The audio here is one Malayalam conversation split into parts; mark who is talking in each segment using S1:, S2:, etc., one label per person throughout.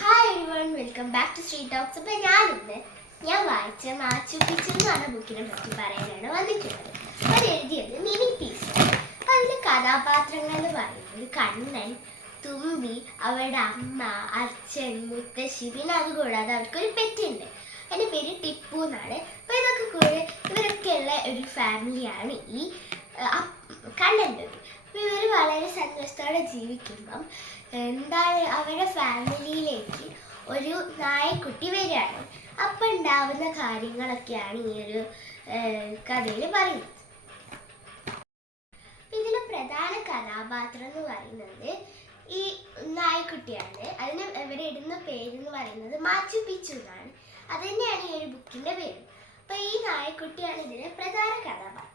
S1: Hi everyone welcome back to street talks അപ്പോൾ ഞാനിന്ന് ഞാൻ വായിച്ച മാച്ചു പിച്ചു എന്ന് പറയാനാണ് വന്നിട്ടുള്ളത്. അത് എഴുതിയത് മിനി പീസ് അപ്പോൾ അതിലെ കഥാപാത്രങ്ങൾ കണ്ണൻ തുമ്പി അവരുടെ അമ്മ അച്ഛൻ മുത്തശ്ശി പിന്നെ അതുകൂടാതെ അവർക്കൊരു പെറ്റുണ്ട് അപ്പോൾ ഇതൊക്കെ കൂടെ ഇവരൊക്കെയുള്ള ഒരു ഫാമിലിയാണ് ഈ കണ്ണൻ ഇവർ വളരെ സന്തോഷത്തോടെ ജീവിക്കുമ്പം എന്താണ് അവരുടെ ഫാമിലിയിലേക്ക് ഒരു നായക്കുട്ടി വരികയാണ്. അപ്പം ഉണ്ടാവുന്ന കാര്യങ്ങളൊക്കെയാണ് ഈ ഒരു കഥയിൽ പറയുന്നത്. ഇതിലെ പ്രധാന കഥാപാത്രം എന്ന് പറയുന്നത് ഈ നായക്കുട്ടിയാണ്. അതിന് ഇവരിടുന്ന പേരെന്ന് പറയുന്നത് മാച്ചു പിച്ചു എന്നാണ്. അത് തന്നെയാണ് ഈ ഒരു ബുക്കിന്റെ പേര്. അപ്പം ഈ നായക്കുട്ടിയാണ് ഇതിലെ പ്രധാന കഥാപാത്രം.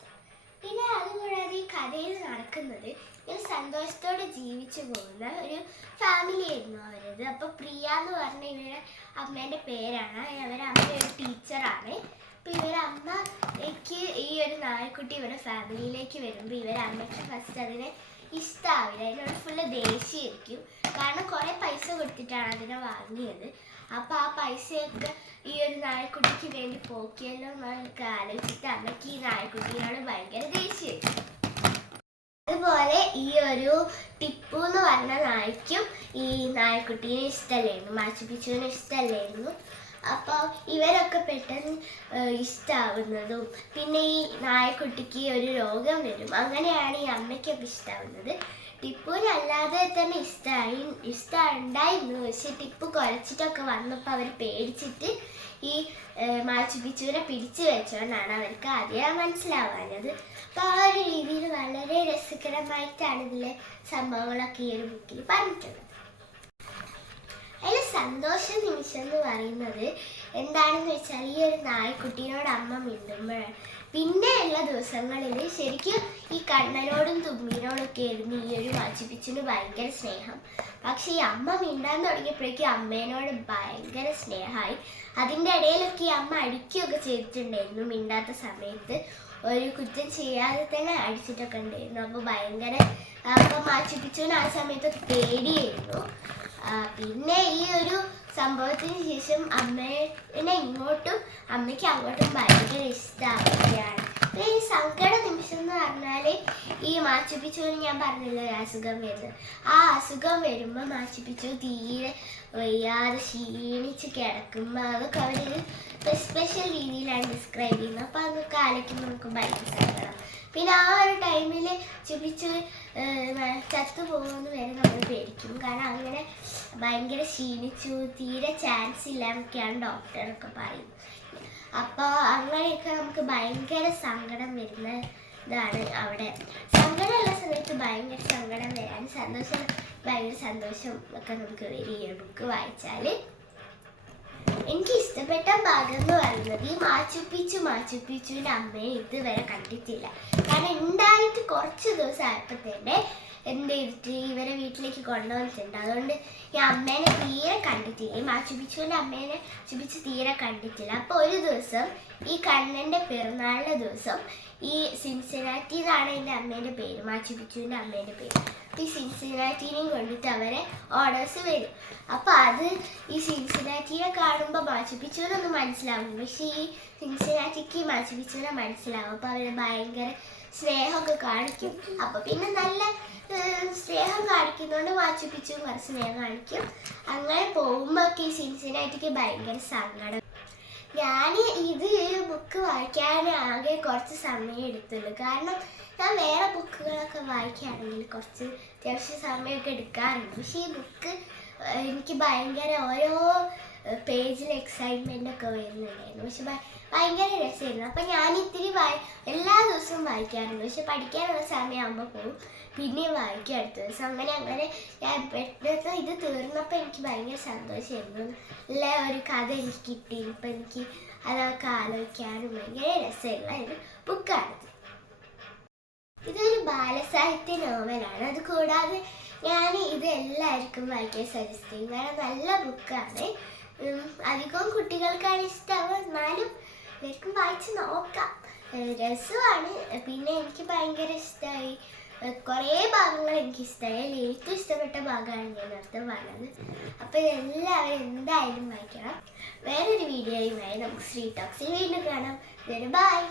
S1: പിന്നെ അതുകൂടാതെ ഈ കഥയിൽ നടക്കുന്നത് ഒരു സന്തോഷത്തോടെ ജീവിച്ചു പോകുന്ന ഒരു ഫാമിലി ആയിരുന്നു അവരത്. അപ്പൊ പ്രിയ എന്ന് പറഞ്ഞ ഇവരുടെ അമ്മേന്റെ പേരാണ്. അവരുടെ അമ്മ ഒരു ടീച്ചറാണ്. അപ്പൊ ഇവരെ അമ്മയ്ക്ക് ഈ ഒരു നായക്കുട്ടി ഇവരുടെ ഫാമിലിയിലേക്ക് വരുമ്പോൾ ഇവരെ അമ്മയ്ക്ക് ഫസ്റ്റ് അതിനെ ഇഷ്ടാവില്ല. അതിനോട് ഫുള്ള് ദേഷ്യമായിരിക്കും. കാരണം കുറേ പൈസ കൊടുത്തിട്ടാണ് അതിനെ വാങ്ങിയത്. അപ്പോൾ ആ പൈസയൊക്കെ ഈ ഒരു നായക്കുട്ടിക്ക് വേണ്ടി പോക്കിയല്ലോ എന്നൊക്കെ ആലോചിച്ചിട്ട് അമ്മയ്ക്ക് ഈ നായക്കുട്ടിയോട് ഭയങ്കര ദേഷ്യമായിരിക്കും അതുപോലെ ഈ ഒരു ടിപ്പു എന്ന് പറഞ്ഞ നായ്ക്കും ഈ നായക്കുട്ടീനെ ഇഷ്ടമല്ലായിരുന്നു. മാച്ചുപിച്ചുവിനെ ഇഷ്ടമല്ലായിരുന്നു. അപ്പോൾ ഇവരൊക്കെ പെട്ടെന്ന് ഇഷ്ടാവുന്നതും പിന്നെ ഈ നായക്കുട്ടിക്ക് ഒരു രോഗം വരും. അങ്ങനെയാണ് ഈ അമ്മയ്ക്കൊക്കെ ഇഷ്ടാവുന്നത്. ടിപ്പുവിന് അല്ലാതെ തന്നെ ഇഷ്ടമായി ഇഷ്ടമുണ്ടായിരുന്നു പക്ഷെ ടിപ്പു കുരച്ചിട്ടൊക്കെ വന്നപ്പോൾ അവർ പേടിച്ചിട്ട് ഈ മാച്ചുപിച്ചുവിനെ പിടിച്ചു വെച്ചോണ്ടാണ് അവർക്ക് ആദ്യം മനസ്സിലാവാനത് അപ്പോൾ ആ ഒരു രീതിയിൽ വളരെ രസകരമായിട്ടാണ് ഇതിലെ സംഭവങ്ങളൊക്കെ ഈ ഒരു ബുക്കിൽ പറഞ്ഞിട്ടുള്ളത്. സന്തോഷ നിമിഷം എന്ന് പറയുന്നത് എന്താണെന്ന് വെച്ചാൽ ഈ ഒരു നായ്ക്കുട്ടീനോട് അമ്മ മിണ്ടുമ്പോഴാണ്. പിന്നെ എല്ലാ ദിവസങ്ങളിൽ ശരിക്കും ഈ കണ്ണനോടും തുമ്മിനോടൊക്കെ ആയിരുന്നു ഈ ഒരു വാചിപ്പിച്ചിന് ഭയങ്കര സ്നേഹം. പക്ഷെ ഈ അമ്മ മിണ്ടാൻ തുടങ്ങിയപ്പോഴേക്കും അമ്മേനോട് ഭയങ്കര സ്നേഹമായി. അതിന്റെ ഇടയിലൊക്കെ ഈ അമ്മ അടിക്കുകയൊക്കെ ചെയ്തിട്ടുണ്ടായിരുന്നു. മിണ്ടാത്ത സമയത്ത് ഒരു കുറ്റം ചെയ്യാതെ തന്നെ അടിച്ചിട്ടൊക്കെ ഉണ്ടായിരുന്നു. അപ്പോൾ ഭയങ്കര അപ്പം മാച്ചിപ്പിച്ചുവിന് ആ സമയത്ത് പേടിയായിരുന്നു. പിന്നെ ഈ ഒരു സംഭവത്തിന് ശേഷം അമ്മേനെ ഇങ്ങോട്ടും അമ്മയ്ക്ക് അങ്ങോട്ടും ഭയങ്കര ഇഷ്ടമാവുകയാണ് പിന്നെ ഈ സങ്കട നിമിഷം എന്ന് പറഞ്ഞാൽ ഈ മാച്ചിപ്പിച്ചുവിന് ഞാൻ പറഞ്ഞില്ല ഒരു അസുഖം വരുന്നത്. ആ അസുഖം വരുമ്പോൾ മാച്ചുപിച്ചു തീരെ വയ്യാതെ ക്ഷീണിച്ച് കിടക്കുമ്പോൾ അതൊക്കെ അവരൊരു സ്പെഷ്യൽ രീതിയിലാണ് ഡിസ്ക്രൈബ് ചെയ്യുന്നത്. അപ്പോൾ അതൊക്കെ ആലോചിക്കുമ്പോൾ നമുക്ക് ഭയങ്കര സങ്കടം പിന്നെ ആ ഒരു ടൈമിൽ ചുമിച്ച് ചത്തു പോകുമെന്ന് വരെ നമ്മൾ പേടിക്കും. കാരണം അങ്ങനെ ഭയങ്കര ക്ഷീണിച്ചു തീരെ ചാൻസ് ഇല്ല എന്നൊക്കെയാണ് ഡോക്ടറൊക്കെ പറയുന്നത്. അപ്പോൾ അങ്ങനെയൊക്കെ നമുക്ക് ഭയങ്കര സങ്കടം വരുന്ന ഇതാണ് അവിടെ. സങ്കടമുള്ള സമയത്ത് ഭയങ്കര സങ്കടം വരാൻ സന്തോഷം ഭയങ്കര സന്തോഷം ഒക്കെ നമുക്ക് വരും ഈ ബുക്ക് വായിച്ചാൽ എനിക്ക് ഇഷ്ടപ്പെട്ട ഭാഗം എന്ന് പറയുന്നത് ഈ മാച്ചുപ്പിച്ചു മാച്ചുപ്പിച്ചുവിന്റെ അമ്മയെ ഇതുവരെ കണ്ടിട്ടില്ല. കാരണം ഉണ്ടായിട്ട് കുറച്ച് ദിവസം ആയപ്പോൾ എന്ത് ചെയ്തിട്ട് ഇവരെ വീട്ടിലേക്ക് കൊണ്ടുവന്നിട്ടുണ്ട്. അതുകൊണ്ട് ഈ അമ്മേനെ തീരെ കണ്ടിട്ടില്ല. ഈ മാച്ചുപ്പിച്ചുവിന്റെ അമ്മേനെ ചുപ്പിച്ച് തീരെ കണ്ടിട്ടില്ല. അപ്പോൾ ഒരു ദിവസം ഈ കണ്ണന്റെ പിറന്നാളിന്റെ ദിവസം ഈ സിൻസിനാറ്റി എന്നാണ് എന്റെ അമ്മേന്റെ പേര് മാച്ചുപ്പിച്ചുവിന്റെ അമ്മേന്റെ പേര്. ഈ സിൻസിനാറ്റിനെയും കൊണ്ടിട്ട് അവരെ ഓർഡേഴ്സ് വരും. അപ്പോൾ അത് ഈ സിൻസിനാറ്റിനെ കാണുമ്പോൾ മാച്ചുപ്പിച്ചുവിനൊന്നും മനസ്സിലാവും പക്ഷേ ഈ സിൻസിനാറ്റിക്ക് മാച്ചുപ്പിച്ചുവിനെ മനസ്സിലാവും. അപ്പോൾ അവർ ഭയങ്കര സ്നേഹമൊക്കെ കാണിക്കും. അപ്പോൾ പിന്നെ നല്ല സ്നേഹം കാണിക്കുന്നതുകൊണ്ട് വാച്ചിപ്പിച്ചു കുറച്ച് സ്നേഹം കാണിക്കും. അങ്ങനെ പോകുമ്പോഴൊക്കെ ഈ സിൻസിനാറ്റിക്ക് ഭയങ്കര സങ്കടം. ഞാൻ ഇത് ബുക്ക് വായിക്കാൻ ആകെ കുറച്ച് സമയം എടുത്തുള്ളൂ. കാരണം ഞാൻ വേറെ ബുക്കുകളൊക്കെ വായിക്കുകയാണെങ്കിൽ കുറച്ച് അത്യാവശ്യം സമയമൊക്കെ എടുക്കാറുണ്ട്. പക്ഷേ ഈ ബുക്ക് എനിക്ക് ഭയങ്കര ഓരോ പേജിൽ എക്സൈറ്റ്മെന്റ് ഒക്കെ വരുന്നുണ്ടായിരുന്നു. പക്ഷെ ഭയങ്കര രസമായിരുന്നു. അപ്പം ഞാൻ ഇത്തിരി വായി എല്ലാ ദിവസവും വായിക്കാറുണ്ട്. പക്ഷെ പഠിക്കാനുള്ള സമയമാകുമ്പോൾ പോകും പിന്നെയും വായിക്കും അടുത്ത ദിവസം. അങ്ങനെ അങ്ങനെ ഞാൻ പെട്ടെന്ന് ഇത് തീർന്നപ്പോൾ എനിക്ക് ഭയങ്കര സന്തോഷമായിരുന്നു. നല്ല ഒരു കഥ എനിക്ക് കിട്ടി. ഇപ്പം എനിക്ക് അതൊക്കെ ആലോചിക്കാനും ഭയങ്കര രസമുള്ള ഒരു ബുക്കാണിത് ഇതൊരു ബാലസാഹിത്യ നോവലാണ് അത് കൂടാതെ ഞാൻ ഇത് എല്ലാവർക്കും വായിക്കാൻ സജസ്റ്റ് ചെയ്യും. കാരണം നല്ല ബുക്കാണ് അധികവും കുട്ടികൾക്കാണ് ഇഷ്ടം എന്നാലും എല്ലാവർക്കും വായിച്ച് നോക്കാം. രസമാണ്. പിന്നെ എനിക്ക് ഭയങ്കര ഇഷ്ടമായി കുറേ ഭാഗങ്ങൾ എനിക്ക് ഇഷ്ടമായി അതിൽ ഏറ്റവും ഇഷ്ടപ്പെട്ട ഭാഗമാണ് ഞാൻ അർത്ഥം പറഞ്ഞത്. അപ്പോൾ ഇതെല്ലാവരും എന്തായാലും വായിക്കണം. വേറൊരു വീഡിയോയുമായി നമുക്ക് ശ്രീ ടോക്സിൽ വീണ്ടും കാണാം. ബൈ